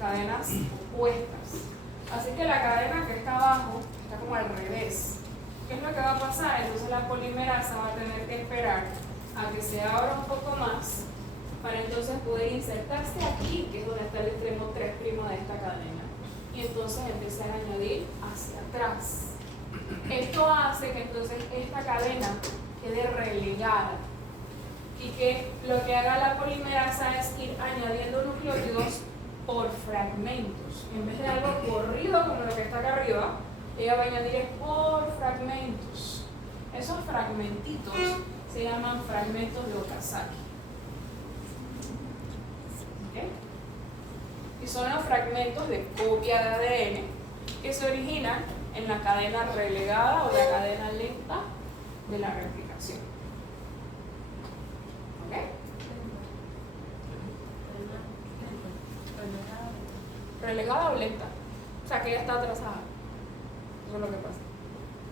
cadenas opuestas. Así que la cadena que está abajo está como al revés. ¿Qué es lo que va a pasar? Entonces la polimerasa va a tener que esperar a que se abra un poco más para entonces poder insertarse aquí, que es donde está el extremo 3' de esta cadena, y entonces empezar a añadir hacia atrás. Esto hace que entonces esta cadena quede relegada y que lo que haga la polimerasa es ir añadiendo nucleótidos por fragmentos. En vez de algo corrido como lo que está acá arriba, ella va a añadir por fragmentos. Esos fragmentitos se llaman fragmentos de Okazaki. ¿Okay? Y son los fragmentos de copia de ADN que se originan en la cadena relegada o la cadena lenta de la replicación. ¿Ok? ¿Relegada o lenta? O sea, que ya está atrasada. Eso es lo que pasa.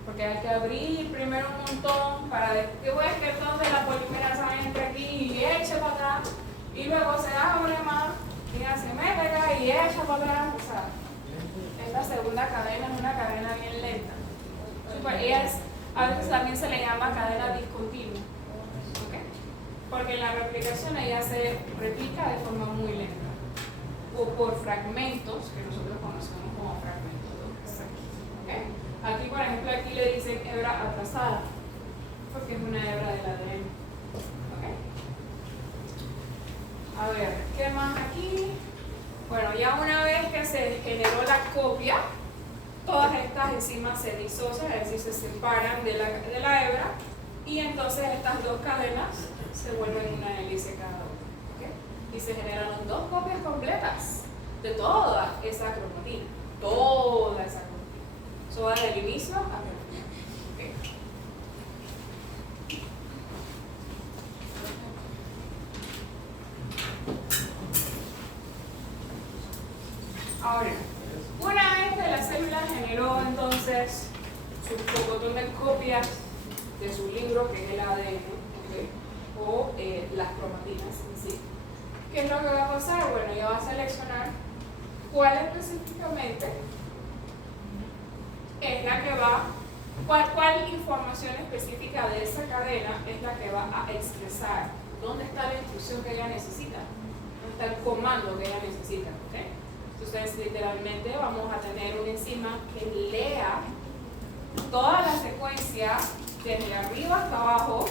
Porque hay que abrir primero un montón para que entonces la polimerasa entre aquí y eche para atrás, y luego se abre más y ya se mete acá y echa para atrás. O sea, esta segunda cadena es una cadena bien lenta. A veces también se le llama cadena discontinua. ¿Okay? Porque en la replicación ella se replica de forma muy lenta. O por fragmentos, que nosotros conocemos como fragmentos de Okazaki. ¿Okay? Aquí, por ejemplo, aquí le dicen hebra atrasada, porque es una hebra del ADN. ¿Okay? A ver, ¿qué más aquí? Bueno, ya una vez que se generó la copia, todas estas enzimas se disocian, es decir, se separan de la hebra, y entonces estas dos cadenas se vuelven una hélice cada una. ¿Okay? Y se generaron dos copias completas de toda esa cromatina. Toda esa cromatina. Eso va del inicio a el final. ¿Okay? Ahora, una vez que la célula generó entonces su pocotón de copias de su libro, que es el ADN, ¿okay? O las cromatinas en sí, ¿qué es lo que va a pasar? Bueno, ella va a seleccionar cuál específicamente es la que va, cuál información específica de esa cadena es la que va a expresar, dónde está la instrucción que ella necesita, dónde está el comando que ella necesita. ¿Okay? Entonces, literalmente vamos a tener una enzima que lea toda la secuencia desde arriba hasta abajo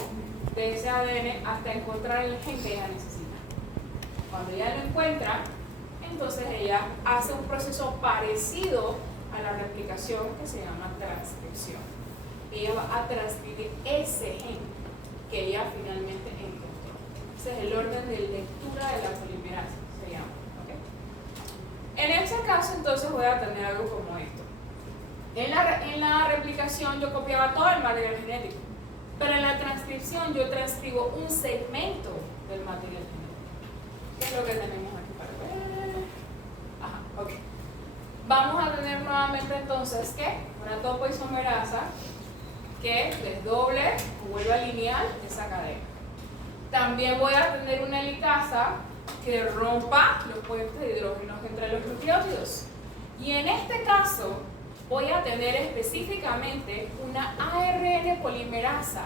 de ese ADN hasta encontrar el gen que ella necesita. Cuando ella lo encuentra, entonces ella hace un proceso parecido a la replicación que se llama transcripción. Ella va a transcribir ese gen que ella finalmente encontró. Ese es el orden de lectura de la polimerasa, se llama. ¿Okay? En este caso, entonces voy a tener algo como esto. En la replicación yo copiaba todo el material genético, pero en la transcripción yo transcribo un segmento del material genético. ¿Qué es lo que tenemos aquí para ver? Ajá, ok. Vamos a tener nuevamente entonces, ¿qué? Una topoisomerasa que desdoble o vuelva lineal esa cadena. También voy a tener una helicasa que rompa los puentes de hidrógenos entre los nucleótidos. Y en este caso voy a tener específicamente una ARN polimerasa,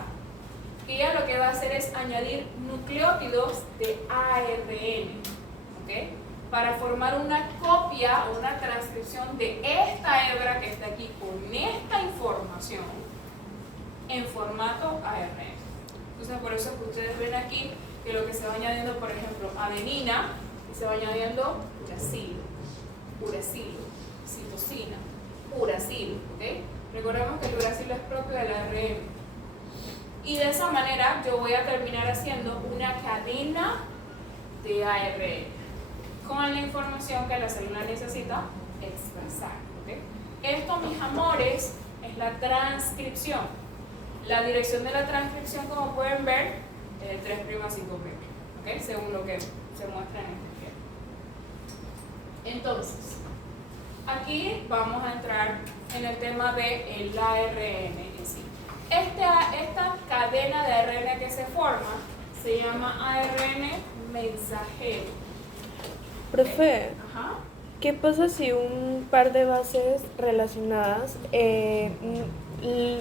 que ella lo que va a hacer es añadir nucleótidos de ARN, ¿okay? Para formar una copia o una transcripción de esta hebra que está aquí con esta información en formato ARN. Entonces, por eso que ustedes ven aquí que lo que se va añadiendo, por ejemplo, adenina, y se va añadiendo uracilo, citosina, uracilo, ¿okay? Recordemos que el uracilo es propio del ARN. Y de esa manera yo voy a terminar haciendo una cadena de ARN con la información que la célula necesita expresar. ¿Okay? Esto, mis amores, es la transcripción. La dirección de la transcripción, como pueden ver, es el 3' a 5', ¿okay? Según lo que se muestra en este ejemplo. Entonces, aquí vamos a entrar en el tema del ARN en sí. Esta cadena de ARN que se forma se llama ARN mensajero. Profe, Ajá. ¿Qué pasa si un par de bases relacionadas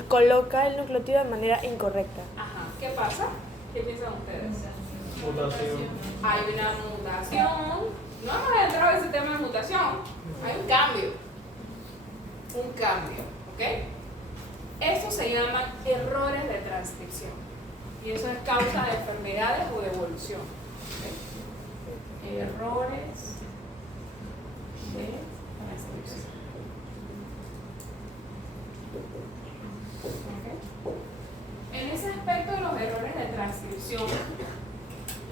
coloca el nucleótido de manera incorrecta? Ajá, ¿qué pasa? ¿Qué piensan ustedes? Mutación. Hay una mutación. No hemos entrado en ese tema de mutación. Hay un cambio. Un cambio, ¿ok? Eso se llaman errores de transcripción. Y eso es causa de enfermedades o de evolución. ¿Okay? Errores de transcripción. ¿Okay? En ese aspecto de los errores de transcripción,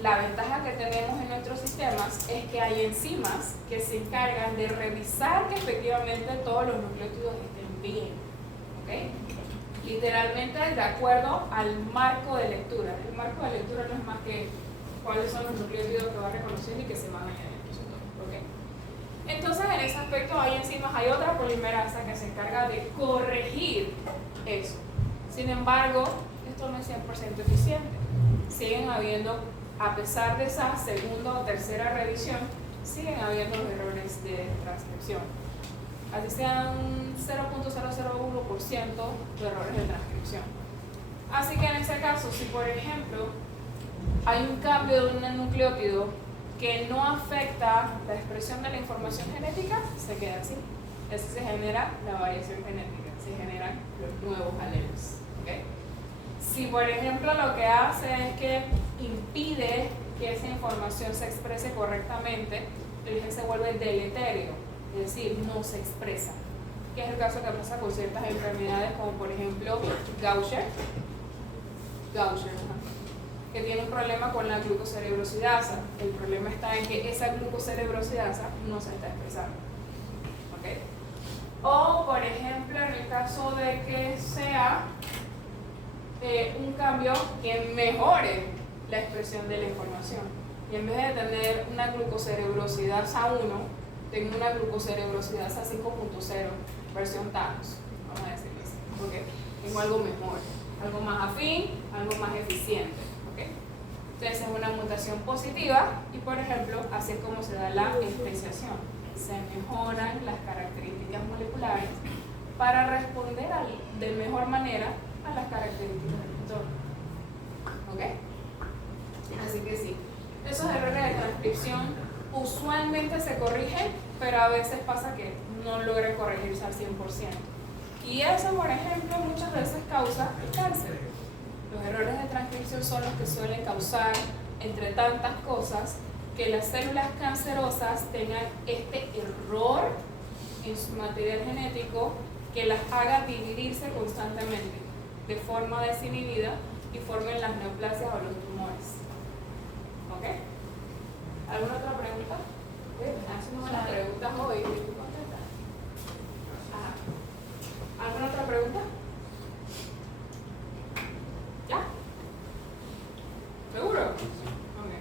la ventaja que tenemos en nuestros sistemas es que hay enzimas que se encargan de revisar que efectivamente todos los nucleótidos estén bien. ¿Okay? Literalmente de acuerdo al marco de lectura. El marco de lectura no es más que cuáles son los nucleótidos que va reconociendo y que se van añadiendo. ¿Okay? Entonces en ese aspecto hay enzimas, hay otra polimerasa que se encarga de corregir eso. Sin embargo, esto no es 100% eficiente. Siguen habiendo, a pesar de esa segunda o tercera revisión, siguen habiendo errores de transcripción. Así sean 0.001% de errores de transcripción. Así que en ese caso, si por ejemplo hay un cambio de un nucleótido que no afecta la expresión de la información genética, se queda así. Así se genera la variación genética, se generan los nuevos alelos. ¿Okay? Si por ejemplo lo que hace es que impide que esa información se exprese correctamente, el gen se vuelve deleterio, es decir, no se expresa. Que es el caso que pasa con ciertas enfermedades como por ejemplo Gaucher, que tiene un problema con la glucocerebrosidasa. El problema está en que esa glucocerebrosidasa no se está expresando. ¿Okay? O por ejemplo en el caso de que sea un cambio que mejore la expresión de la información. Y en vez de tener una glucocerebrosidasa 1, tengo una glucocerebrosidasa 5.0, versión Thanos, vamos a decirlo así, porque tengo algo mejor, algo más afín, algo más eficiente. ¿Okay? Entonces es una mutación positiva y, por ejemplo, así es como se da la especiación. Se mejoran las características moleculares para responder de mejor manera a las características del entorno. ¿Ok? Así que sí, esos errores de transcripción usualmente se corrigen, pero a veces pasa que no logran corregirse al 100%. Y eso, por ejemplo, muchas veces causa el cáncer. Los errores de transcripción son los que suelen causar, entre tantas cosas, que las células cancerosas tengan este error en su material genético que las haga dividirse constantemente de forma desinhibida y formen las neoplasias o los tumores. ¿Ok? ¿Alguna otra pregunta? Hacemos las preguntas hoy y tú contestas. ¿Alguna otra pregunta? ¿Ya? ¿Seguro? Ok.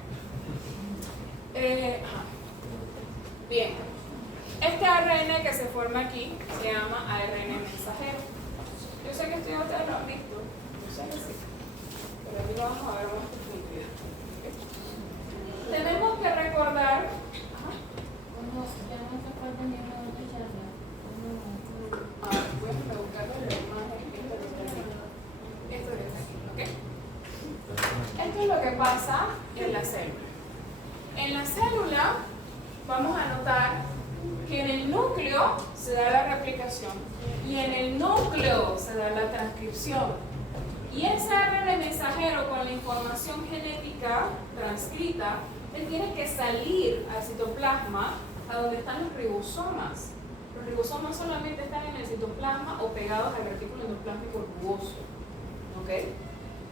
Bien. Este ARN que se forma aquí se llama ARN mensajero. Yo sé que ustedes lo han visto, yo sé que sí, pero aquí lo vamos a ver más profundidad. ¿Okay? Tenemos que recordar. Voy a buscarlo de esto de aquí, ¿ok? Esto es lo que pasa en la célula. En la célula vamos a notar que en el núcleo se da la replicación y en el núcleo se da la transcripción. Y ese ARN mensajero con la información genética transcrita, él tiene que salir al citoplasma, a donde están los ribosomas. Los ribosomas solamente están en el citoplasma o pegados al retículo endoplásmico rugoso. ¿Okay?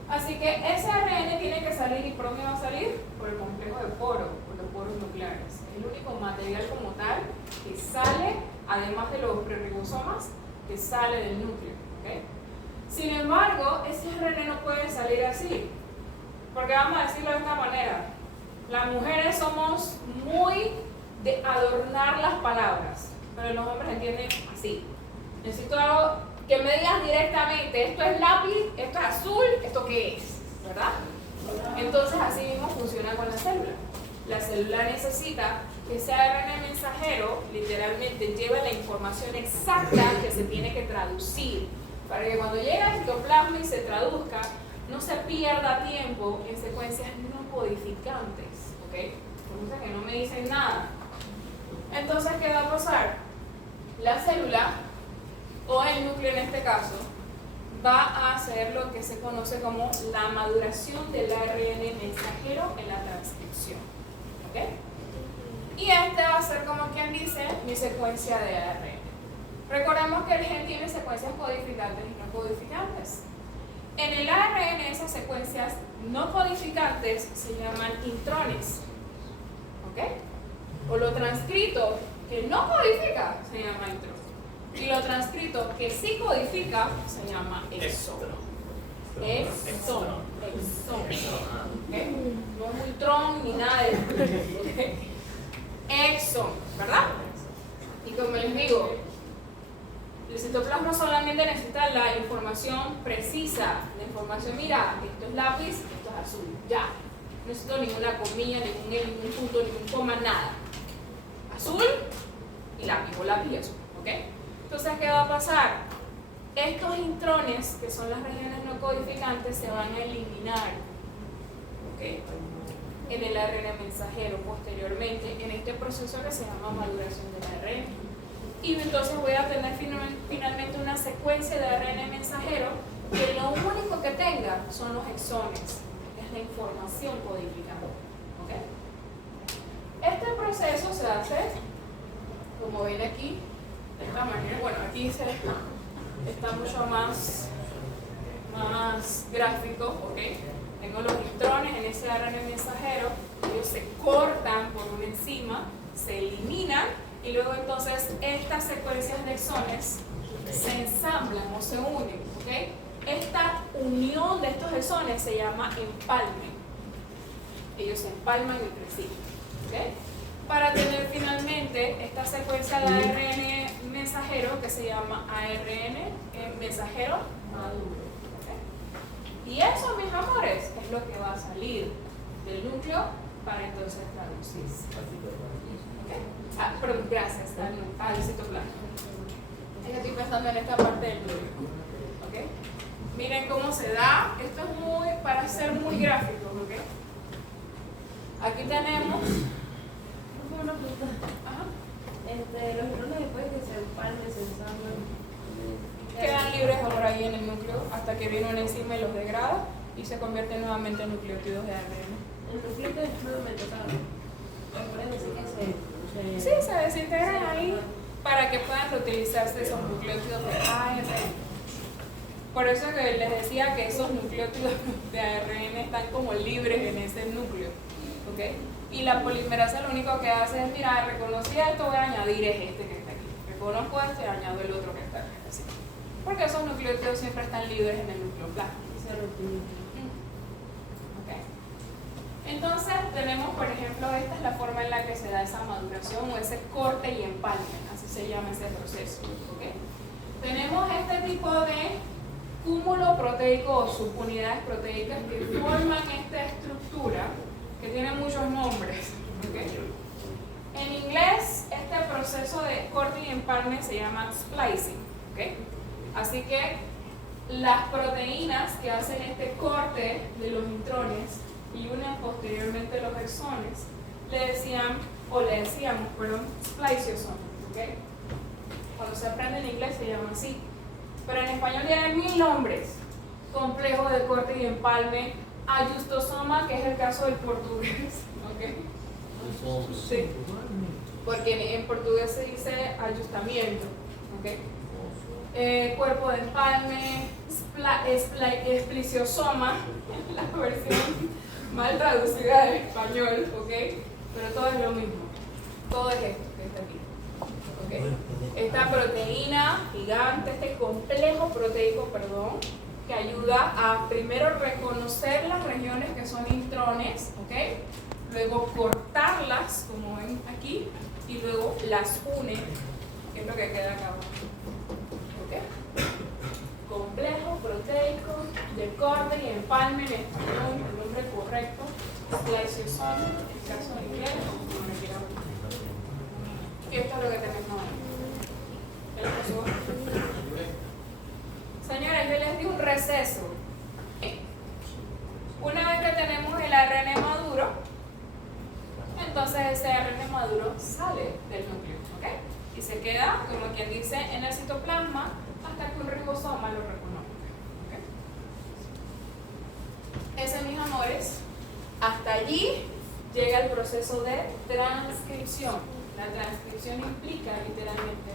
Así que ese ARN tiene que salir. ¿Y por dónde va a salir? Por el complejo de poro, por los poros nucleares. Es el único material como tal que sale, además de los preribosomas, que sale del núcleo. ¿Okay? Sin embargo, ese ARN no puede salir así, porque vamos a decirlo de esta manera: las mujeres somos muy de adornar las palabras, pero los hombres entienden así. Necesito algo que me digas directamente: esto es lápiz, esto es azul, ¿esto qué es? ¿Verdad? Entonces así mismo funciona con la célula. La célula necesita que ese ARN mensajero literalmente lleva la información exacta que se tiene que traducir, para que cuando llegue al citoplasma y se traduzca, no se pierda tiempo en secuencias no codificantes, ¿ok? Entonces que no me dicen nada. Entonces, ¿qué va a pasar? La célula, o el núcleo en este caso, va a hacer lo que se conoce como la maduración del ARN mensajero en la transcripción, ¿ok? Y este va a ser, como quien dice, mi secuencia de ARN. Recordemos que el gen tiene secuencias codificantes y no codificantes. En el ARN, esas secuencias no codificantes se llaman intrones, ¿ok? O lo transcrito que no codifica se llama intrón. Y lo transcrito que sí codifica se llama exón. Exón. ¿Okay? No es muy tron ni nada de eso. ¿Okay? Exón, ¿verdad? Y como les digo, el citoplasma solamente necesita la información precisa, la información, mira, esto es lápiz, esto es azul, ya. No necesito ninguna comilla, ningún punto, ningún coma, nada. Azul y lápiz, o lápiz y azul, ¿ok? Entonces, ¿qué va a pasar? Estos intrones, que son las regiones no codificantes, se van a eliminar, ¿ok? En el ARN mensajero posteriormente, en este proceso que se llama maduración del ARN. Y entonces voy a tener finalmente una secuencia de ARN mensajero que lo único que tenga son los exones, es la información codificada, ¿ok? Este proceso se hace, como ven aquí, de esta manera. Bueno, aquí está mucho más gráfico, ¿ok? Tengo los intrones en ese ARN mensajero, ellos se cortan por una enzima, se eliminan y luego entonces estas secuencias de exones se ensamblan o se unen, ¿ok? Esta unión de estos exones se llama empalme. Ellos se empalman entre sí, ¿ok? Para tener finalmente esta secuencia de ARN mensajero que se llama ARN mensajero maduro. Y eso, mis amores, es lo que va a salir del núcleo para entonces traducirse. ¿Okay? Perdón, gracias al citoplasma. Es que estoy pensando en esta parte del núcleo. ¿Okay? Miren cómo se da. Esto es para ser muy gráfico. ¿Okay? Aquí tenemos. Una pregunta. Ajá. Los neurones después de que se empalmen, se ensamblan. Quedan libres por ahí en el núcleo hasta que viene una enzima y los degrada y se convierten nuevamente en nucleótidos de ARN. El nucleótido es nuevamente, pueden decir que Sí, se desintegran ahí para que puedan reutilizarse esos nucleótidos de ARN. Por eso que les decía que esos nucleótidos de ARN están como libres en ese núcleo, ¿ok? Y la polimerasa lo único que hace es, mira, reconocí esto, voy a añadir este que está aquí. Reconozco este y añado el otro que está aquí. Así. Porque esos nucleótidos siempre están libres en el nucleoplasma. Okay. Entonces tenemos, por ejemplo, esta es la forma en la que se da esa maduración o ese corte y empalme, así se llama ese proceso. ¿Okay? Tenemos este tipo de cúmulo proteico o subunidades proteicas que forman esta estructura que tiene muchos nombres. ¿Okay? En inglés, este proceso de corte y empalme se llama splicing. ¿Okay? Así que las proteínas que hacen este corte de los intrones y unen posteriormente los exones, le decíamos, spliceosomes, ¿okay? Cuando se aprende en inglés se llama así, pero en español tiene 1000 nombres: complejo de corte y empalme, ayustosoma, que es el caso del portugués, ¿okay? Sí, porque en portugués se dice ayustamiento, ¿okay? Cuerpo de empalme, espliciosoma, la versión mal traducida del español, ¿ok? Pero todo es lo mismo, todo es esto que está aquí, ¿ok? Esta proteína gigante, este complejo proteico, perdón, que ayuda a primero reconocer las regiones que son intrones, ¿ok? Luego cortarlas, como ven aquí, y luego las une, que es lo que queda acá abajo. Complejo proteico de corte y empalme, en español, el nombre correcto, spliceosome, en el caso de inglés, Y esto es lo que tenemos ahí. Señores, yo les di un receso. Una vez que tenemos el ARN maduro, entonces ese ARN maduro sale del núcleo, ¿ok? Y se queda, como quien dice, en el citoplasma hasta que un ribosoma lo reconozca, ¿ok? Ese, mis amores, hasta allí llega el proceso de transcripción. La transcripción implica literalmente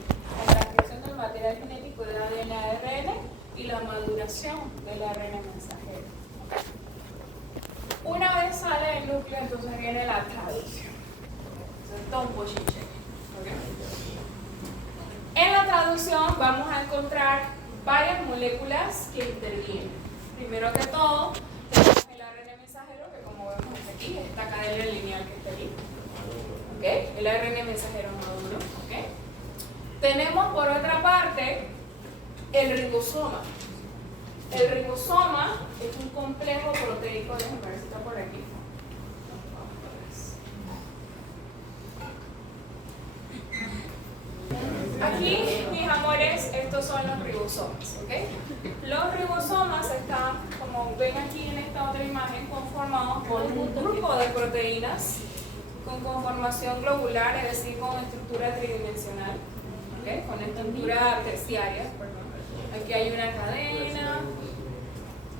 la transcripción del material genético del ADN a ARN y la maduración del ARN mensajero. ¿Okay? Una vez sale del núcleo, entonces viene la traducción. Entonces, todo un bochinche. ¿Okay? En la traducción vamos a encontrar varias moléculas que intervienen. Primero que todo, tenemos el ARN mensajero, que como vemos aquí, esta cadena lineal que está aquí. ¿Okay? El ARN mensajero maduro. ¿Okay? Tenemos por otra parte el ribosoma. El ribosoma es un complejo proteico, déjenme ver si está por aquí. Aquí, mis amores, estos son los ribosomas. ¿Okay? Los ribosomas están, como ven aquí en esta otra imagen, conformados por un grupo de proteínas con conformación globular, es decir, con estructura tridimensional, ¿okay? Con estructura terciaria, perdón. Aquí hay una cadena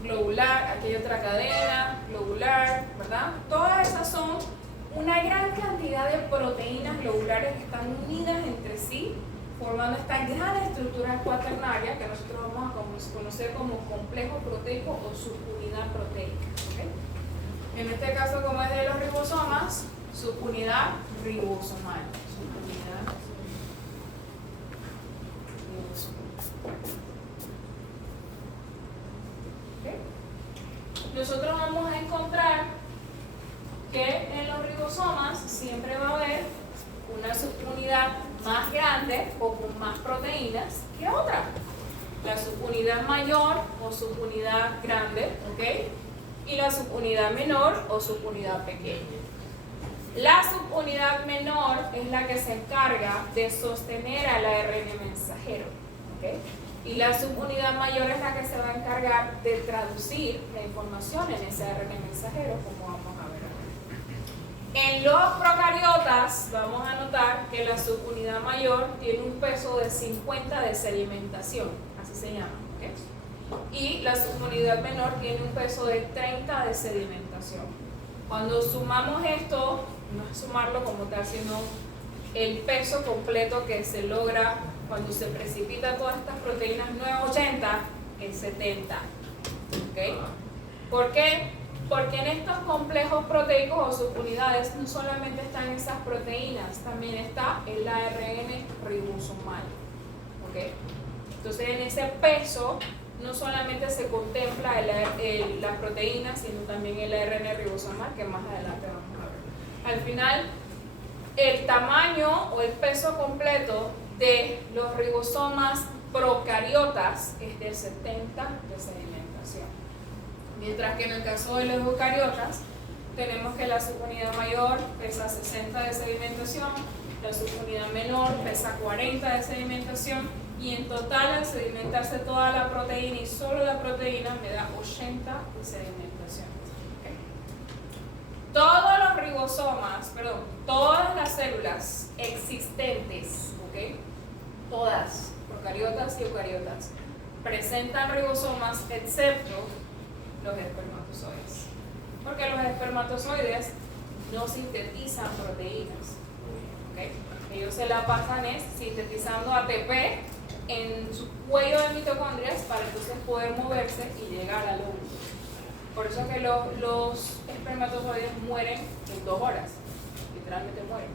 globular, aquí hay otra cadena globular, ¿verdad? Todas esas son una gran cantidad de proteínas globulares que están unidas entre sí, formando esta gran estructura cuaternaria que nosotros vamos a conocer como complejo proteico o subunidad proteica, ¿okay? En este caso, como es de los ribosomas, subunidad ribosomal. Subunidad ribosomal. ¿Okay? Nosotros vamos a encontrar que en los ribosomas siempre va a haber una subunidad más grande o con más proteínas que otra. La subunidad mayor o subunidad grande, ¿ok? Y la subunidad menor o subunidad pequeña. La subunidad menor es la que se encarga de sostener al ARN mensajero, ¿okay? Y la subunidad mayor es la que se va a encargar de traducir la información en ese ARN mensajero, como vamos a ver ahora. En los procariotas vamos a notar que la subunidad mayor tiene un peso de 50 de sedimentación, así se llama, ¿okay? Y la subunidad menor tiene un peso de 30 de sedimentación. Cuando sumamos esto, no es sumarlo como tal, sino el peso completo que se logra cuando se precipita todas estas proteínas, no es 80, es 70. ¿Okay? ¿Por qué? Porque en estos complejos proteicos o subunidades no solamente están esas proteínas, también está el ARN ribosomal. ¿Okay? Entonces en ese peso no solamente se contempla la proteína, sino también el ARN ribosomal, que más adelante vamos a ver. Al final, el tamaño o el peso completo de los ribosomas procariotas es del 70 de sedimentación. Mientras que en el caso de los eucariotas, tenemos que la subunidad mayor pesa 60 de sedimentación, la subunidad menor pesa 40 de sedimentación, y en total al sedimentarse toda la proteína y solo la proteína me da 80 de sedimentación. ¿Okay? Todos los ribosomas, todas las células existentes, ¿okay? Todas, procariotas y eucariotas, presentan ribosomas excepto los espermatozoides. Porque los espermatozoides no sintetizan proteínas. ¿Okay? Ellos se la pasan sintetizando ATP en su cuello de mitocondrias para entonces poder moverse y llegar al óvulo. Por eso que los espermatozoides mueren en 2 horas, literalmente mueren.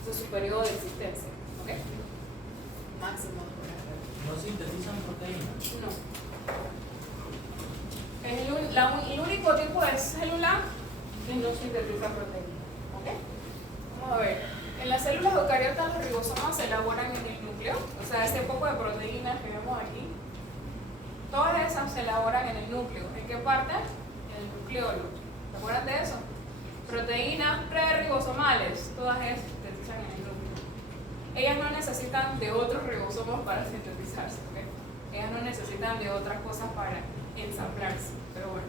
Ese es su periodo de existencia, ¿ok? Máximo 2 horas. ¿No sintetizan proteínas? No. Es el único tipo de célula que no sintetiza proteínas, ¿ok? Vamos a ver. En las células eucariotas los ribosomas se elaboran en el núcleo, o sea, ese poco de proteínas que vemos aquí, todas esas se elaboran en el núcleo. ¿En qué parte? En el nucleolo. ¿Se acuerdan de eso? Proteínas preribosomales, todas esas se sintetizan en el núcleo. Ellas no necesitan de otros ribosomos para sintetizarse, ¿ok? Ellas no necesitan de otras cosas para ensamblarse, pero bueno.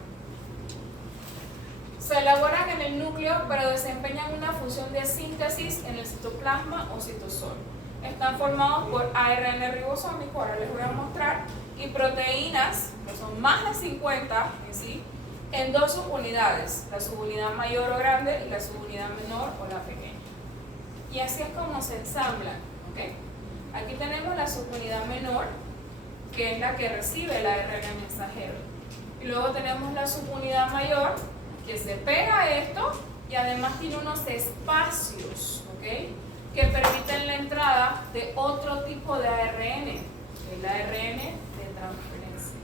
Se elaboran en el núcleo, pero desempeñan una función de síntesis en el citoplasma o citosol. Están formados por ARN ribosómico, ahora les voy a mostrar, y proteínas, que son más de 50 en sí, en dos subunidades, la subunidad mayor o grande y la subunidad menor o la pequeña. Y así es como se ensamblan, ¿ok? Aquí tenemos la subunidad menor, que es la que recibe el ARN mensajero. Y luego tenemos la subunidad mayor, que se pega a esto y además tiene unos espacios, ¿ok?, que permiten la entrada de otro tipo de ARN, el ARN de transferencia.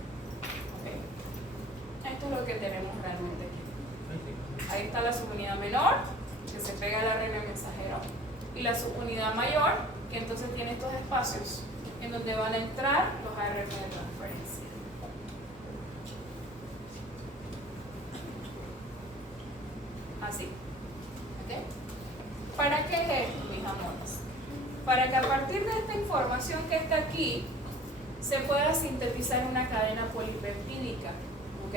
¿Ok? Esto es lo que tenemos realmente aquí. Ahí está la subunidad menor, que se pega al ARN mensajero, y la subunidad mayor, que entonces tiene estos espacios en donde van a entrar los ARN de transferencia. Así. ¿Ok? ¿Para qué es esto, mis amores? Para que a partir de esta información que está aquí se pueda sintetizar una cadena polipeptídica, ¿ok?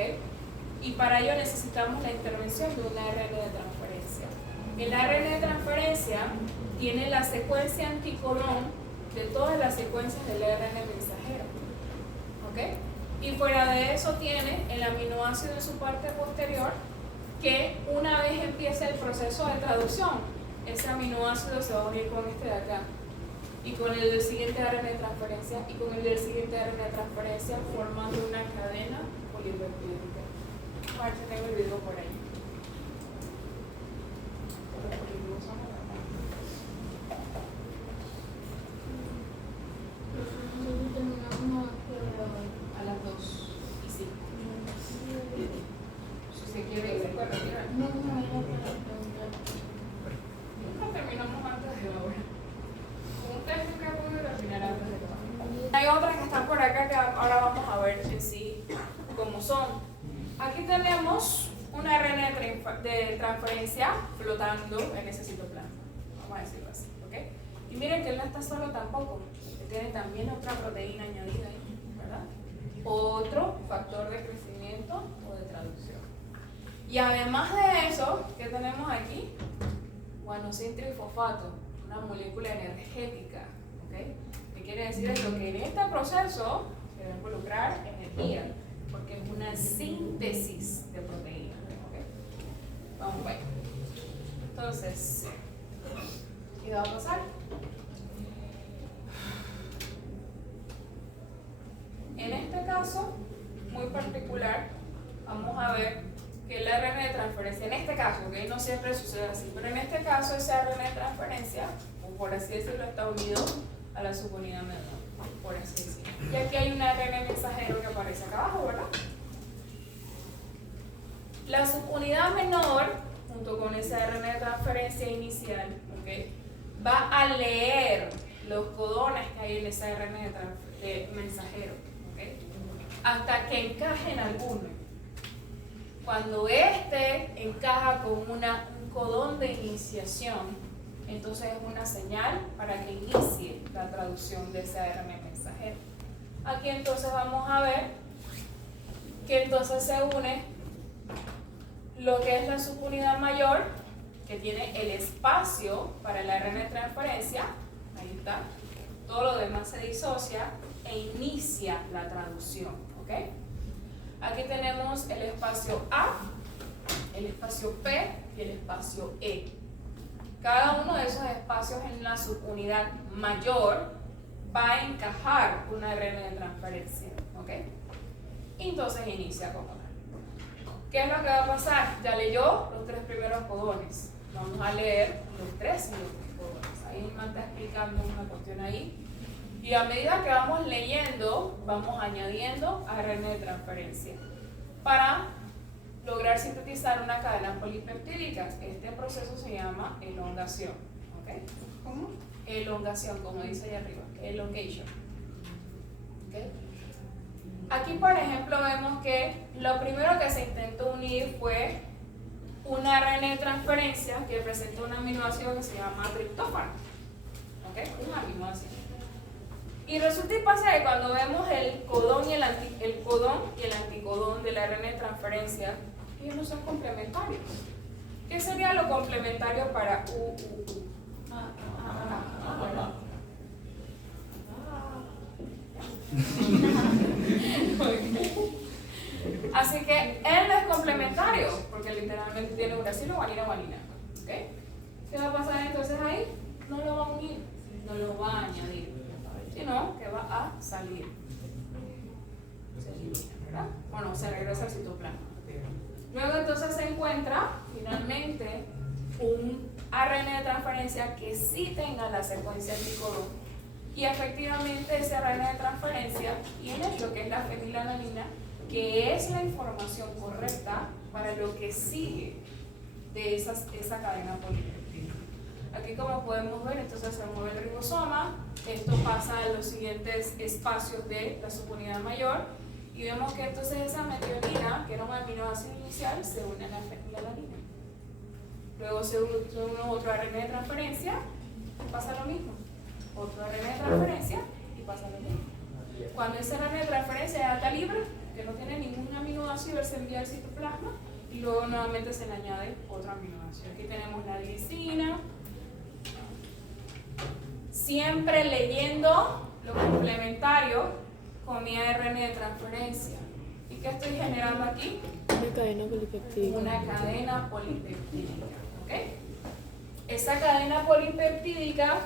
Y para ello necesitamos la intervención de un ARN de transferencia. El ARN de transferencia tiene la secuencia anticodón de todas las secuencias del ARN mensajero, ¿ok? Y fuera de eso tiene el aminoácido en su parte posterior, que una vez empiece el proceso de traducción, ese aminoácido se va a unir con este de acá y con el del siguiente ARN de transferencia y con el del siguiente ARN de transferencia, formando una cadena polipeptídica. A ver si tengo el video por ahí. A las 2:05. Si se quiere, se puede retirar. No terminamos antes de la hora. Ustedes nunca han podido terminar antes de la hora. Hay otras que están por acá que ahora vamos a ver en sí cómo son. Aquí tenemos un ARN de transferencia flotando en ese citoplasma. Vamos a decirlo así, ¿ok? Y miren que él no está solo tampoco. Él tiene también otra proteína añadida ahí, ¿verdad? Otro factor de crecimiento o de traducción. Y además de eso, ¿qué tenemos aquí? Guanosin trifosfato, una molécula energética, ¿ok? ¿Qué quiere decir eso? Que en este proceso se va a involucrar energía, porque es una síntesis de proteínas, ¿ok? Vamos a ver. Entonces, ¿qué va a pasar? En este caso, muy particular, vamos a ver que el ARN de transferencia, en este caso, ¿okay? No siempre sucede así, pero en este caso ese ARN de transferencia, o por así decirlo, está unido a la subunidad menor, por así decirlo. Y aquí hay un ARN mensajero que aparece acá abajo, ¿verdad? La subunidad menor, junto con ese ARN de transferencia inicial, ¿okay? Va a leer los codones que hay en ese ARN de mensajero, ¿okay? Hasta que encajen alguno. Cuando este encaja con un codón de iniciación, entonces es una señal para que inicie la traducción de ese ARN mensajero. Aquí entonces vamos a ver que entonces se une lo que es la subunidad mayor, que tiene el espacio para el ARN de transferencia, ahí está, todo lo demás se disocia e inicia la traducción, ¿ok? Aquí tenemos el espacio A, el espacio P y el espacio E. Cada uno de esos espacios en la subunidad mayor va a encajar una ARN de transferencia, ¿ok? Y entonces inicia como tal. ¿Qué es lo que va a pasar? Ya leyó los tres primeros codones. Vamos a leer los tres siguientes codones. Ahí me está explicando una cuestión ahí. Y a medida que vamos leyendo, vamos añadiendo ARN de transferencia para lograr sintetizar una cadena polipeptídica. Este proceso se llama elongación. ¿Okay? ¿Cómo? Elongación, como dice ahí arriba. Elongation. ¿Okay? Aquí, por ejemplo, vemos que lo primero que se intentó unir fue un ARN de transferencia que presenta un aminoácido que se llama triptófano. ¿Okay? Un Y resulta y pasa que cuando vemos el codón y el anticodón del ARN de transferencia, ellos no son complementarios. ¿Qué sería lo complementario para U? Así que él no es complementario, porque literalmente tiene uracilo, guanina, guanina. ¿Okay? ¿Qué va a pasar entonces ahí? No lo va a unir, no lo va a añadir, sino que va a salir. Se elimina, ¿verdad? Bueno, se regresa al citoplasma. Luego entonces se encuentra finalmente un ARN de transferencia que sí tenga la secuencia anticodón, y efectivamente ese ARN de transferencia tiene lo que es la fenilalanina, que es la información correcta para lo que sigue de esa cadena polipeptídica. Aquí, como podemos ver, entonces se mueve el ribosoma, esto pasa a los siguientes espacios de la subunidad mayor, y vemos que entonces esa metionina, que era un aminoácido inicial, se une a la fenilalanina. Luego se une otro ARN de transferencia y pasa lo mismo. Otro ARN de transferencia y pasa lo mismo. Cuando ese ARN de transferencia es alta libre, que no tiene ningún aminoácido, él se envía al citoplasma y luego nuevamente se le añade otro aminoácido. Aquí tenemos la glicina. Siempre leyendo lo complementario con mi ARN de transferencia. ¿Y qué estoy generando aquí? Una cadena polipeptídica. Una cadena polipeptídica. ¿Okay? Esa cadena polipeptídica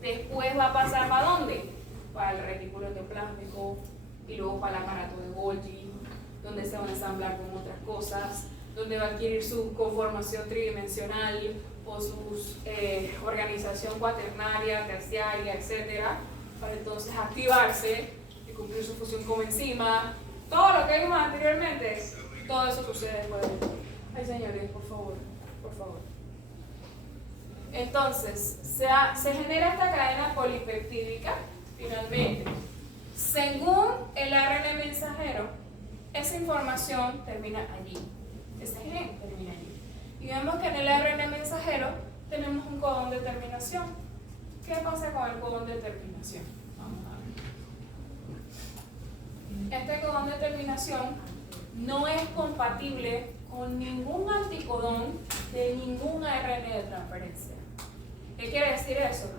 después va a pasar ¿para dónde? Para el retículo endoplásmico y luego para el aparato de Golgi, donde se va a ensamblar con otras cosas, donde va a adquirir su conformación tridimensional o su organización cuaternaria, terciaria, etcétera, para entonces activarse y cumplir su función como enzima. Todo lo que vimos anteriormente, todo eso sucede después de esto. Ay, señores, por favor, por favor. Entonces, se genera esta cadena polipeptídica, finalmente. Según el ARN mensajero, esa información termina allí. Ese gen termina allí. Y vemos que en el ARN mensajero tenemos un codón de terminación. ¿Qué pasa con el codón de terminación? Vamos a ver. Este codón de terminación no es compatible con ningún anticodón de ningún ARN de transferencia. ¿Qué quiere decir eso?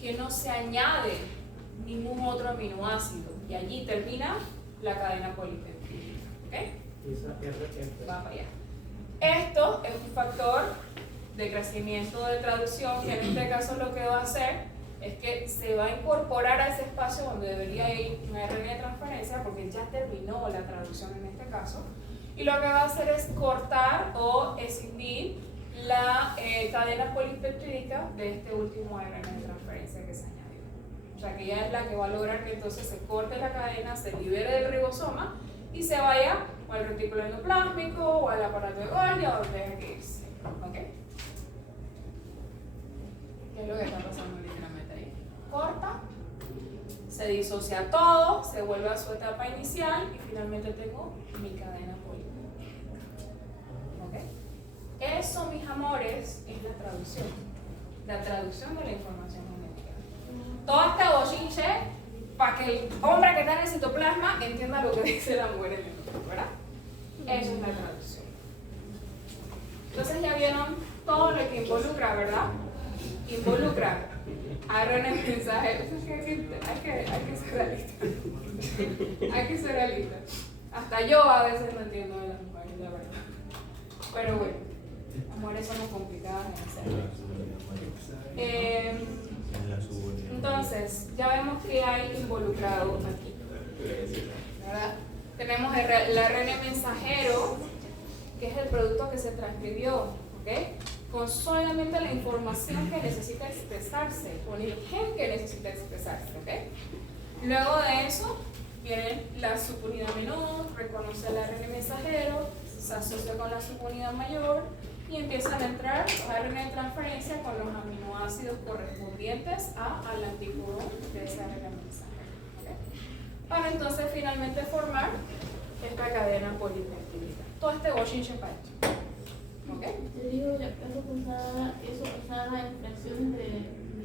Que no se añade ningún otro aminoácido y allí termina la cadena polipeptídica. ¿Ok? Va para allá. Esto es un factor de crecimiento de traducción que en este caso lo que va a hacer es que se va a incorporar a ese espacio donde debería ir un ARN de transferencia porque ya terminó la traducción en este caso, y lo que va a hacer es cortar o escindir la cadena polipeptídica de este último ARN de transferencia que se añadió. O sea que ya es la que va a lograr que entonces se corte la cadena, se libere del ribosoma y se vaya o al retículo endoplásmico o al aparato de Golgi o donde tenga que irse. ¿Ok? ¿Qué es lo que está pasando literalmente ahí? Corta, se disocia todo, se vuelve a su etapa inicial y finalmente tengo mi cadena polipeptídica. ¿Ok? Eso, mis amores, es la traducción de la información genética. Todo este bochinche para que el hombre que está en el citoplasma entienda lo que dice la mujer en el útero, ¿verdad? Eso es la traducción. Entonces ya vieron todo lo que involucra, ¿verdad? Involucra ARN mensajero. Hay que ser realista. Hay que ser realista. Hasta yo a veces no entiendo de las mujeres, la verdad. Pero bueno, las mujeres somos complicadas en hacerlo. Entonces, ya vemos que hay involucrado aquí, ¿verdad? Tenemos el ARN mensajero, que es el producto que se transcribió, ¿ok? Con solamente la información que necesita expresarse, con el gen que necesita expresarse, ¿ok? Luego de eso, viene la subunidad menor, reconoce el ARN mensajero, se asocia con la subunidad mayor, y empiezan a entrar los ARN de transferencia con los aminoácidos correspondientes al anticodón de ese ARN mensajero. ¿Okay? Para entonces finalmente formar esta cadena polipeptídica. Todo este bochinche para esto. ¿Okay? Te digo, ya eso pasaba en fracciones de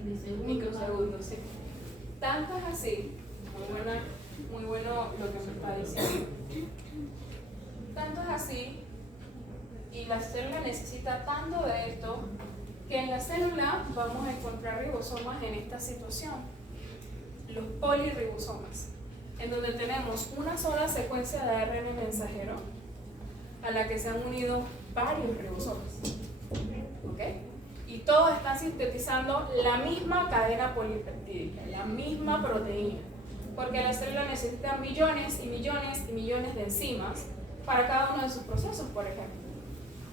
milisegundos. Microsegundos, sí. Tanto es así, Muy bueno lo que me está diciendo. Tanto es así, y la célula necesita tanto de esto, que en la célula vamos a encontrar ribosomas en esta situación, los polirribosomas, en donde tenemos una sola secuencia de ARN mensajero a la que se han unido varios ribosomas. ¿Ok? Y todos están sintetizando la misma cadena polipeptídica, la misma proteína, porque la célula necesita millones y millones y millones de enzimas para cada uno de sus procesos, por ejemplo.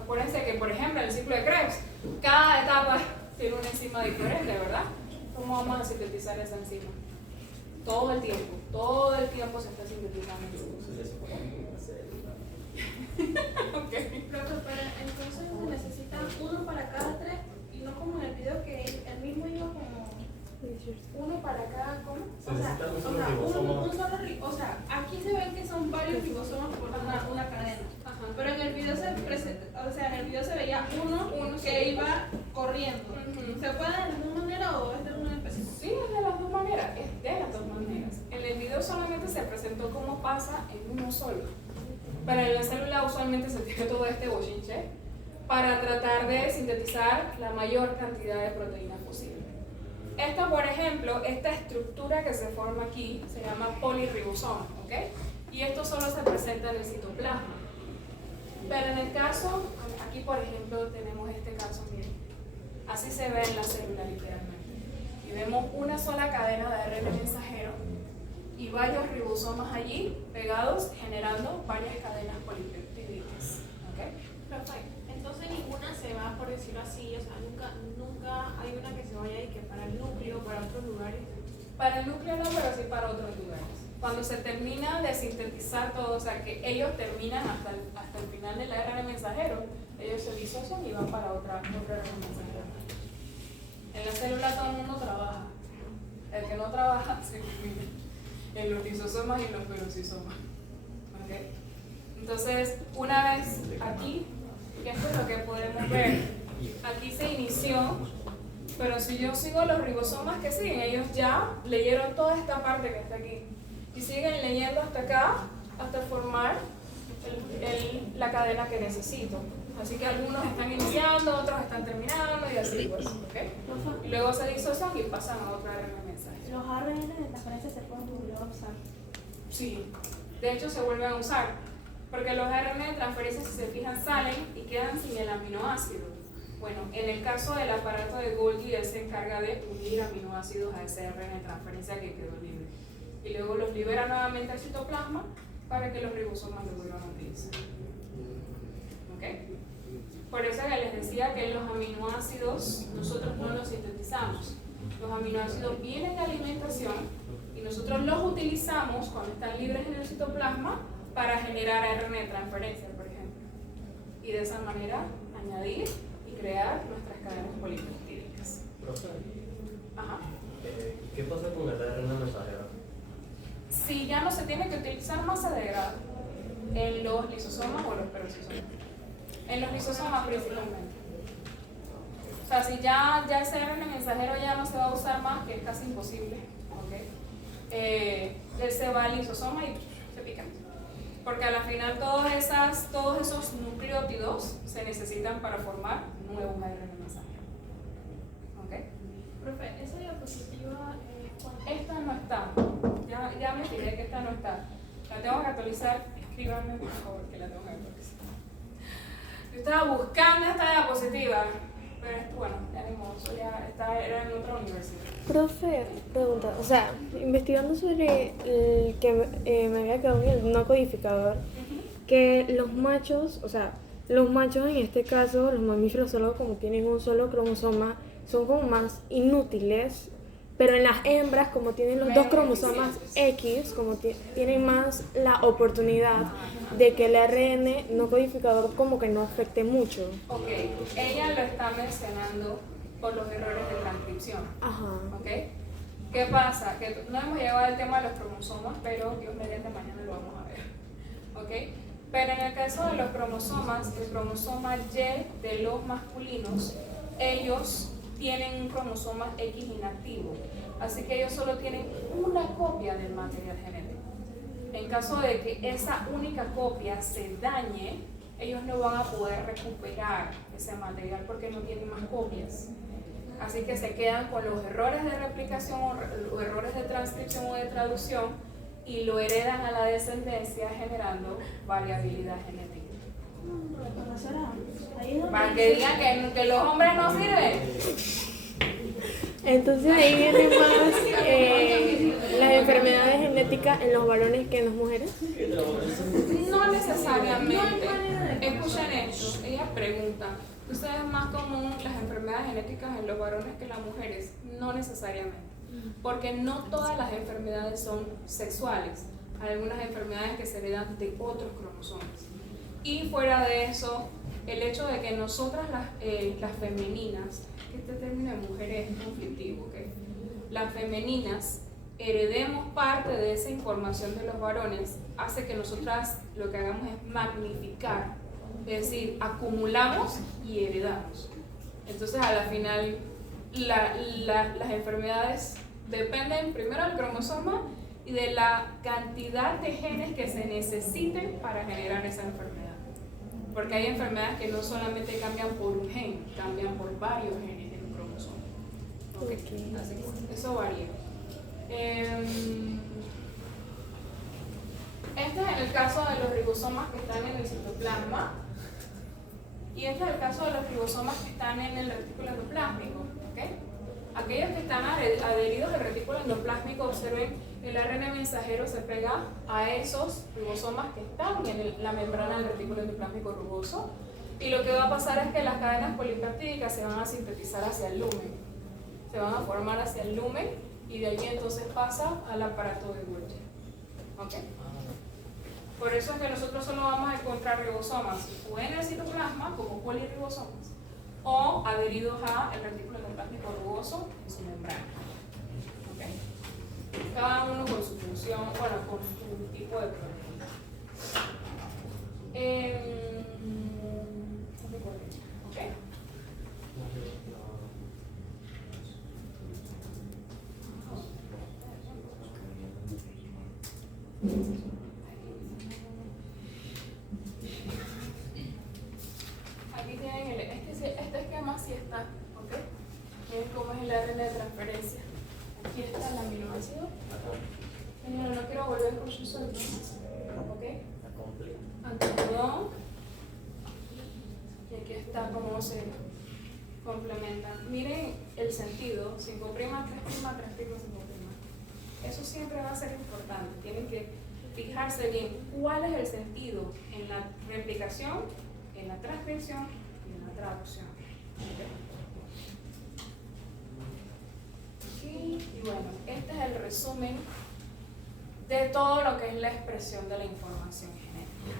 Acuérdense que, por ejemplo, en el ciclo de Krebs, cada etapa tiene una enzima diferente, ¿verdad? ¿Cómo vamos a sintetizar esa enzima? Todo el tiempo se está sintetizando. Okay. Pero entonces se necesita uno para cada tres y no como en el video que el mismo iba como uno para cada, ¿cómo? O sea, aquí se ven que son varios ribosomas por una cadena. Ajá. Pero en el video se veía uno que iba corriendo. ¿Se puede de la misma manera o es de una específica? Sí, es de las dos maneras, En el video solamente se presentó cómo pasa en uno solo. Pero en la célula usualmente se tiene todo este bochinche para tratar de sintetizar la mayor cantidad de proteínas posible. Esta, por ejemplo, esta estructura que se forma aquí se llama polirribosoma, ¿ok? Y esto solo se presenta en el citoplasma. Pero en el caso, aquí por ejemplo tenemos este caso, miren, así se ve en la célula literalmente. Y vemos una sola cadena de ARN mensajero y varios ribosomas allí pegados generando varias cadenas polipeptídicas. ¿Okay? Perfecto. Entonces ninguna se va, por decirlo así, o sea, nunca hay una que se vaya y que para el núcleo, para otros lugares. Para el núcleo no, pero sí para otros lugares. Cuando se termina de sintetizar todo, o sea, que ellos terminan hasta el final del ARN mensajero, ellos se disocian y van para otra ARN mensajero. En la célula todo el mundo trabaja. El que no trabaja se elimina en los lisosomas y en los peroxisomas. ¿Okay? Entonces, una vez aquí, que esto es lo que podemos ver, aquí se inició, pero si yo sigo los ribosomas que siguen, ellos ya leyeron toda esta parte que está aquí y siguen leyendo hasta acá, hasta formar la cadena que necesito. Así que algunos están iniciando, otros están terminando y así pues, ¿okay? Y luego se disocian y pasan a otra ARN mensaje. ¿Los ARN de transferencia se pueden volver a usar? Sí, de hecho se vuelven a usar, porque los ARN de transferencia, si se fijan, salen y quedan sin el aminoácido. Bueno, en el caso del aparato de Golgi, él se encarga de unir aminoácidos a ese ARN de transferencia que quedó libre. Y luego los libera nuevamente al citoplasma para que los ribosomas lo vuelvan a utilizar. ¿Okay? Por eso que les decía que los aminoácidos nosotros no los sintetizamos. Los aminoácidos vienen de alimentación y nosotros los utilizamos cuando están libres en el citoplasma para generar ARN de transferencia, por ejemplo. Y de esa manera añadir y crear nuestras cadenas polipeptídicas. Profe, Ajá. ¿qué pasa con el ARN mensajero? Si ya no se tiene que utilizar más, se degrada en los lisosomas o los peroxisomas. En los lisosomas principalmente. O sea, si ya ese ARN mensajero ya no se va a usar más, que es casi imposible, ¿okay? Él se va al lisosoma y se pica. Porque a la final todos esos nucleótidos se necesitan para formar nuevos ARN mensajeros. ¿Ok? Profe, esa diapositiva, Esta no está. Ya me fijé que esta no está. La tengo que actualizar. Escríbanme, por favor, que la tengo que actualizar. Yo estaba buscando esta diapositiva, pero bueno, ya ni modo, eso ya era en otra universidad. Profe, pregunta, o sea, investigando sobre el que me había quedado en el no codificador, que los machos, o sea, los machos en este caso, los mamíferos solo como tienen un solo cromosoma, son como más inútiles, pero en las hembras como tienen los dos cromosomas X, como tienen más la oportunidad de que el ARN no codificador como que no afecte mucho. Ok, ella lo está mencionando por los errores de transcripción. Ajá. ¿Ok? ¿Qué pasa? Que no hemos llegado al tema de los cromosomas, pero Dios mediante mañana lo vamos a ver. ¿Ok? Pero en el caso de los cromosomas, el cromosoma Y de los masculinos, ellos tienen un cromosoma X inactivo. Así que ellos solo tienen una copia del material genético. En caso de que esa única copia se dañe, ellos no van a poder recuperar ese material porque no tienen más copias. Así que se quedan con los errores de replicación o errores de transcripción o de traducción y lo heredan a la descendencia generando variabilidad genética. Para que digan que los hombres no sirven. Entonces ahí vienen más las enfermedades genéticas en los varones que en las mujeres. No necesariamente. Escuchen esto. Ella pregunta, ¿ustedes es más común las enfermedades genéticas en los varones que en las mujeres? No necesariamente. Porque no todas las enfermedades son sexuales. Hay algunas enfermedades que se heredan de otros cromosomas. Y fuera de eso, el hecho de que nosotras las femeninas, que este término de mujeres es conflictivo, ¿okay? Las femeninas heredemos parte de esa información de los varones, hace que nosotras lo que hagamos es magnificar, es decir, acumulamos y heredamos. Entonces a la final las enfermedades dependen primero del cromosoma y de la cantidad de genes que se necesiten para generar esa enfermedad. Porque hay enfermedades que no solamente cambian por un gen, cambian por varios genes en un cromosoma. Okay. Así que eso varía. Este es el caso de los ribosomas que están en el citoplasma. Y este es el caso de los ribosomas que están en el retículo endoplásmico. ¿Okay? Aquellos que están adheridos al retículo endoplásmico, observen, el ARN mensajero se pega a esos ribosomas que están en la membrana del retículo endoplásmico rugoso. Y lo que va a pasar es que las cadenas polipeptídicas se van a sintetizar hacia el lumen. Se van a formar hacia el lumen y de allí entonces pasa al aparato de Golgi. ¿Okay? Por eso es que nosotros solo vamos a encontrar ribosomas o en el citoplasma como polirribosomas o adheridos al retículo endoplásmico rugoso en su membrana. ¿Okay? Cada uno con su función, bueno, con su tipo de proteína. ¿Okay? Aquí tienen este esquema, sí está, ¿ok? Miren cómo es el ARN de transferencia. Aquí está el aminoácido. No quiero volver con su sueldo, ¿ok? Anticodón. Y aquí está cómo se complementan. Miren el sentido, 5', 3', 3', 5'. Eso siempre va a ser importante. Tienen que fijarse bien cuál es el sentido en la replicación, en la transcripción y en la traducción. Y bueno, este es el resumen de todo lo que es la expresión de la información genética.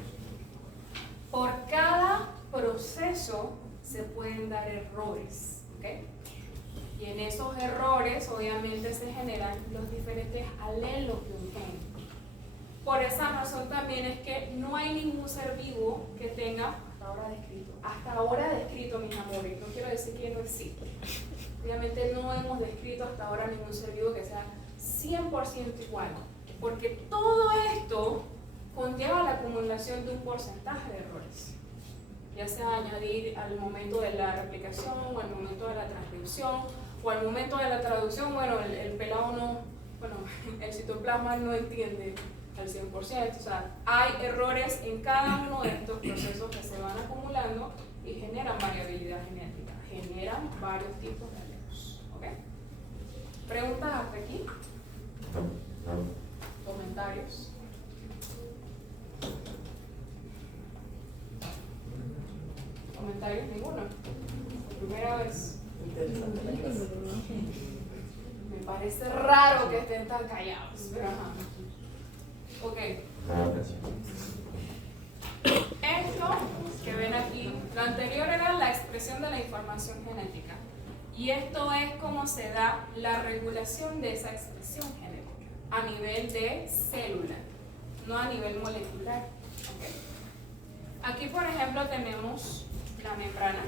Por cada proceso se pueden dar errores, ¿ok? Y en esos errores obviamente se generan los diferentes alelos de un gen. Por esa razón también es que no hay ningún ser vivo que tenga hasta ahora descrito, mis amores, no quiero decir que no existe. Obviamente no hemos descrito hasta ahora ningún ser vivo que sea 100% igual, porque todo esto conlleva la acumulación de un porcentaje de errores, ya sea añadir al momento de la replicación o al momento de la transcripción o al momento de la traducción. Bueno, el pelado no, bueno, el citoplasma no entiende al 100%, o sea, hay errores en cada uno de estos procesos que se van acumulando y generan variabilidad genética, generan varios tipos de alelos. ¿Ok? ¿Preguntas hasta aquí? ¿Comentarios? ¿Comentarios? Ninguno. Primera vez. Me parece raro que estén tan callados, pero ajá. Ok. Esto que ven aquí, lo anterior era la expresión de la información genética. Y esto es cómo se da la regulación de esa expresión genética a nivel de célula, no a nivel molecular. ¿Okay? Aquí, por ejemplo, tenemos la membrana.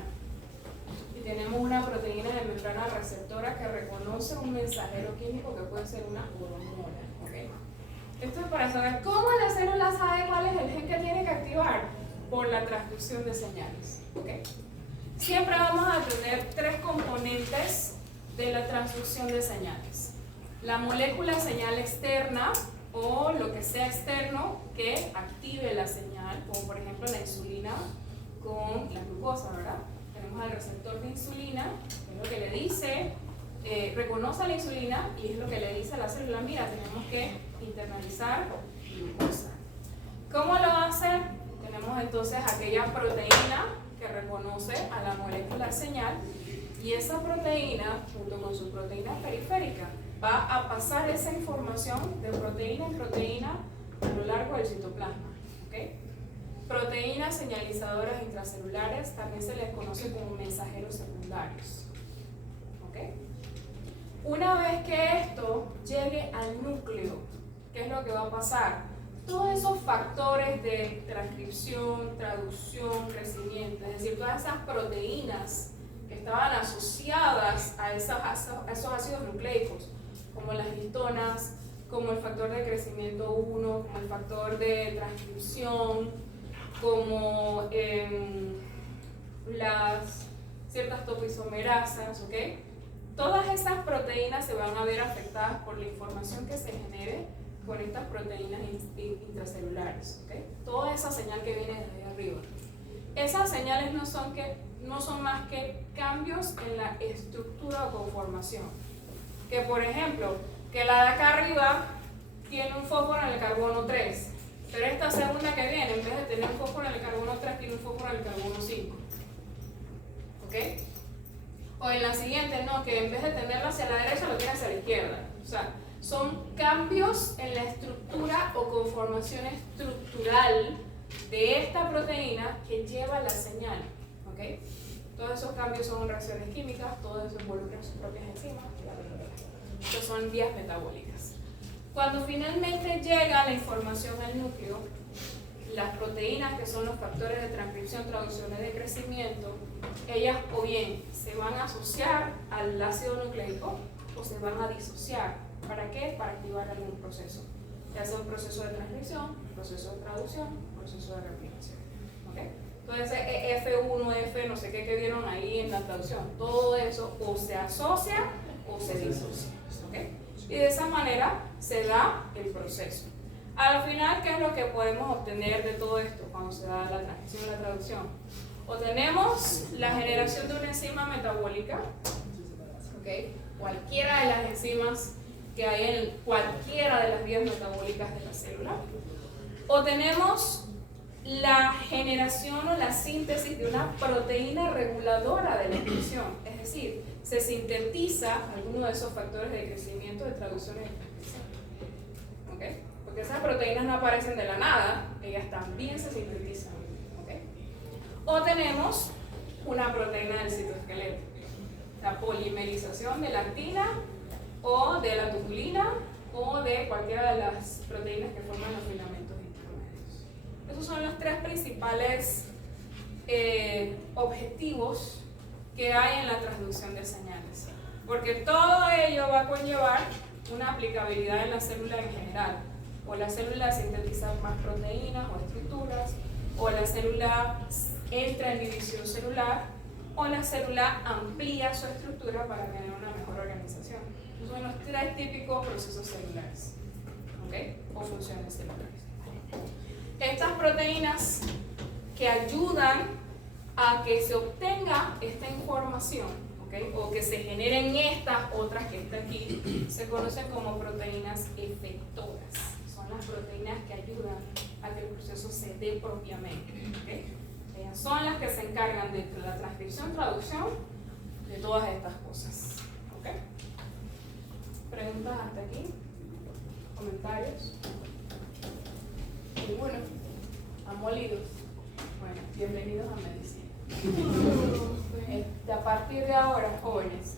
y tenemos una proteína de membrana receptora que reconoce un mensajero químico que puede ser una hormona. ¿Okay? Esto es para saber cómo la célula sabe cuál es el gen que tiene que activar por la transducción de señales. ¿Okay? Siempre vamos a tener tres componentes de la transducción de señales. La molécula señal externa o lo que sea externo que active la señal, como por ejemplo la insulina con la glucosa, ¿verdad? Tenemos al receptor de insulina, que es lo que le dice, reconoce la insulina y es lo que le dice a la célula, mira, tenemos que internalizar glucosa. ¿Cómo lo va a hacer? Tenemos entonces aquella proteína que reconoce a la molécula señal y esa proteína, junto con su proteína periférica, va a pasar esa información de proteína en proteína a lo largo del citoplasma. ¿Okay? Proteínas señalizadoras intracelulares también se les conoce como mensajeros secundarios. ¿Okay? Una vez que esto llegue al núcleo, ¿qué es lo que va a pasar? Todos esos factores de transcripción, traducción, crecimiento, es decir, todas esas proteínas que estaban asociadas a esos ácidos nucleicos, como las histonas, como el factor de crecimiento 1, como el factor de transcripción, como las ciertas topoisomerasas, ¿ok? Todas estas proteínas se van a ver afectadas por la información que se genere con estas proteínas intracelulares, ¿ok? Toda esa señal que viene de ahí arriba. Esas señales no son más que cambios en la estructura o conformación. Que por ejemplo, que la de acá arriba tiene un fósforo en el carbono 3, pero esta segunda que viene, en vez de tener un fósforo en el carbono 3, tiene un fósforo en el carbono 5. ¿Ok? O en la siguiente, no, que en vez de tenerlo hacia la derecha, lo tiene hacia la izquierda. O sea, son cambios en la estructura o conformación estructural de esta proteína que lleva la señal. ¿Ok? Todos esos cambios son reacciones químicas, todo eso involucra sus propias enzimas, que son vías metabólicas. Cuando finalmente llega la información al núcleo, las proteínas, que son los factores de transcripción, traducción y de crecimiento, ellas o bien se van a asociar al ácido nucleico o se van a disociar. ¿Para qué? Para activar algún proceso. Ya sea un proceso de transcripción, un proceso de traducción, un proceso de replicación. ¿Okay? Entonces, F1, F no sé qué que vieron ahí en la traducción, todo eso o se asocia o se disocia. ¿Okay? Y de esa manera se da el proceso. Al final, ¿qué es lo que podemos obtener de todo esto cuando se da la transcripción y la traducción? Obtenemos la generación de una enzima metabólica, ¿okay? Cualquiera de las enzimas que hay en cualquiera de las vías metabólicas de la célula. Obtenemos la generación o la síntesis de una proteína reguladora de la expresión, es decir, se sintetiza alguno de esos factores de crecimiento, de traducción y de transcripción. ¿Okay? Porque esas proteínas no aparecen de la nada, ellas también se sintetizan. ¿Okay? O tenemos una proteína del citoesqueleto, la polimerización de la actina o de la tubulina o de cualquiera de las proteínas que forman los filamentos intermedios. Esos son los tres principales objetivos que hay en la transducción de señales, porque todo ello va a conllevar una aplicabilidad en la célula en general. O la célula sintetiza más proteínas o estructuras, o la célula entra en división celular, o la célula amplía su estructura para tener una mejor organización. Esos son los tres típicos procesos celulares, ¿okay? O funciones celulares. Estas proteínas que ayudan a que se obtenga esta información, ¿okay? O que se generen estas otras que están aquí, se conocen como proteínas efectoras. Son las proteínas que ayudan a que el proceso se dé propiamente. ¿Okay? Ellas son las que se encargan de la transcripción, traducción, de todas estas cosas. ¿Okay? ¿Preguntas hasta aquí? ¿Comentarios? ¿Ninguno? ¿Amolidos? Bueno, bienvenidos a medicina. A partir de ahora, jóvenes,